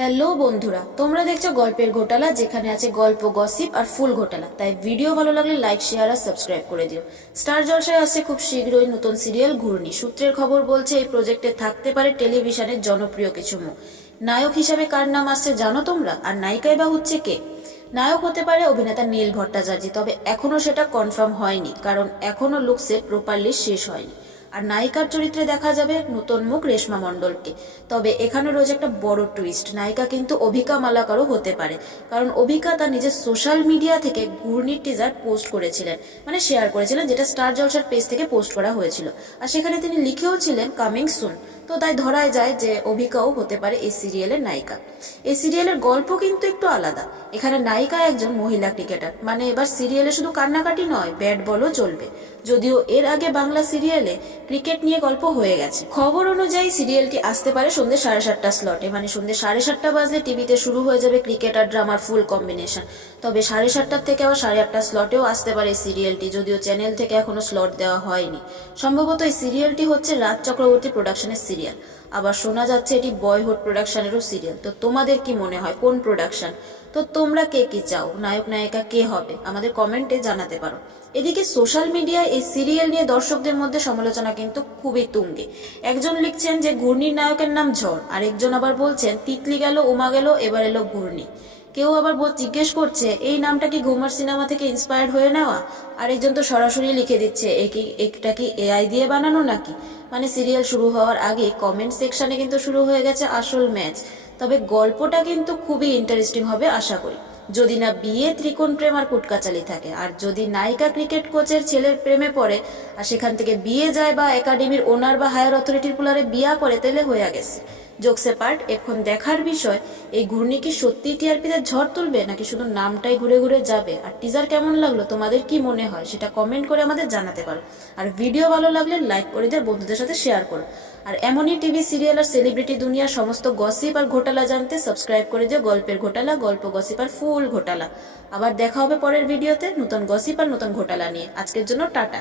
Hello বন্ধুরা, তোমরা দেখছো গল্পের ঘোটালা, যেখানে আছে গল্প, গসিপ আর ফুল ঘোটালা। তাই ভিডিও ভালো লাগলে লাইক, শেয়ার আর সাবস্ক্রাইব করে দিও। স্টার জলসায় আসছে খুব শীঘ্রই নতুন সিরিয়াল ঘূর্ণি। সূত্রের খবর বলছে এই প্রজেক্টে থাকতে পারে টেলিভিশনের জনপ্রিয় কিছু মুখ। নায়ক হিসাবে কার নাম আসছে জানো তোমরা? আর নায়িকাই বা হচ্ছে কে? নায়ক হতে পারে অভিনেতা নীল ভট্টাচার্য, তবে এখনো সেটা কনফার্ম হয়নি, কারণ এখনো লুকসে প্রপারলি শেষ হয়নি। আর নায়িকার চরিত্রে দেখা যাবে নতুন মুখ রেশমা মণ্ডলকে। তবে এখানে রয়েছে একটা বড় টুইস্ট, নায়িকা কিন্তু অভিকা মালাকারও হতে পারে, কারণ অভিকা তার নিজের সোশ্যাল মিডিয়া থেকে ঘূর্ণির টিজার পোস্ট করেছিলেন, মানে শেয়ার করেছিলেন, যেটা স্টার জলসার পেজ থেকে পোস্ট করা হয়েছিল। আর সেখানে তিনি লিখেও ছিলেন কামিং সুন। তো তাই ধরাই যায় যে অভিকাও হতে পারে এই সিরিয়ালের নায়িকা। এই সিরিয়ালের গল্প কিন্তু একটু আলাদা। এখানে নায়িকা একজন মহিলা ক্রিকেটার, মানে এবার সিরিয়ালে শুধু কান্নাকাটি নয়, ব্যাট বলও চলবে। যদিও এর আগে বাংলা সিরিয়ালে ক্রিকেট নিয়ে গল্প হয়ে গেছে। খবর অনুযায়ী সিরিয়ালটি আসতে পারে সন্ধ্যে 7:30 স্লটে, মানে সন্ধ্যে 7:30 বাজলে টিভিতে শুরু হয়ে যাবে ক্রিকেট আর ড্রামার ফুল কম্বিনেশন। তবে 7:30 থেকে আবার 8:30 স্লটেও আসতে পারে এই সিরিয়ালটি, যদিও চ্যানেল থেকে এখনো স্লট দেওয়া হয়নি। সম্ভবত এই সিরিয়ালটি হচ্ছে রাজ চক্রবর্তী প্রোডাকশনের সিরিয়াল। আবার শোনা যাচ্ছে এটি বয়হুড প্রোডাকশনেরও সিরিয়াল। তো তোমাদের কি মনে হয় কোন প্রোডাকশন? তো তোমরা কে কি চাও, নায়ক নায়িকা কে হবে, আমাদের কমেন্টে জানাতে পারো। এদিকে সোশ্যাল মিডিয়ায় এই সিরিয়াল নিয়ে দর্শকদের মধ্যে সমালোচনা কিন্তু খুবই তুঙ্গে। একজন লিখছেন যে ঘূর্ণির নায়কের নাম ঝড়, আরেকজন আবার বলছেন তিতলি গেল, উমা গেল, এবার এলো ঘূর্ণি। কেউ আবার জিজ্ঞেস করছে এই নামটা কি ঘুমার সিনেমা থেকে ইন্সপায়ার্ড হয়ে নেওয়া। আরেকজন তো সরাসরি লিখে দিচ্ছে এটা কি এআই দিয়ে বানানো নাকি। মানে সিরিয়াল শুরু হওয়ার আগে কমেন্ট সেকশনে কিন্তু শুরু হয়ে গেছে আসল ম্যাচ। তবে গল্পটা কিন্তু খুবই ইন্টারেস্টিং হবে আশা করি, যদি না বিয়ে, ত্রিকোণ প্রেম আর কুটকাচালি থাকে। আর যদি নায়িকা ক্রিকেট কোচের ছেলের প্রেমে পড়ে আর সেখান থেকে বিয়ে যায়, বা একাডেমির ওনার বা হায়ার অথরিটির পুলারে বিয়া করে, তাহলে হয়ে গেছে। জোকসে পার্ট, এখন দেখার বিষয় এই ঘূর্ণি কি সত্যি টিআরপিতে ঝড় তুলবে নাকি শুধু নামটাই ঘুরে ঘুরে যাবে। আর টিজার কেমন লাগলো, তোমাদের কি মনে হয় সেটা কমেন্ট করে আমাদের জানাতে পারো। আর ভিডিও ভালো লাগলে লাইক করে দিয়ে বন্ধুদের সাথে শেয়ার করো। আর এমনই টিভি, সিরিয়াল আর সেলিব্রিটি দুনিয়ার সমস্ত গসিপ আর ঘোটালা জানতে সাবস্ক্রাইব করে দিও গল্পের ঘোটালা, গল্প, গসিপ আর ফুল ঘোটালা। আবার দেখা হবে পরের ভিডিওতে নতুন গসিপ আর নতুন ঘোটালা নিয়ে। আজকের জন্য টাটা।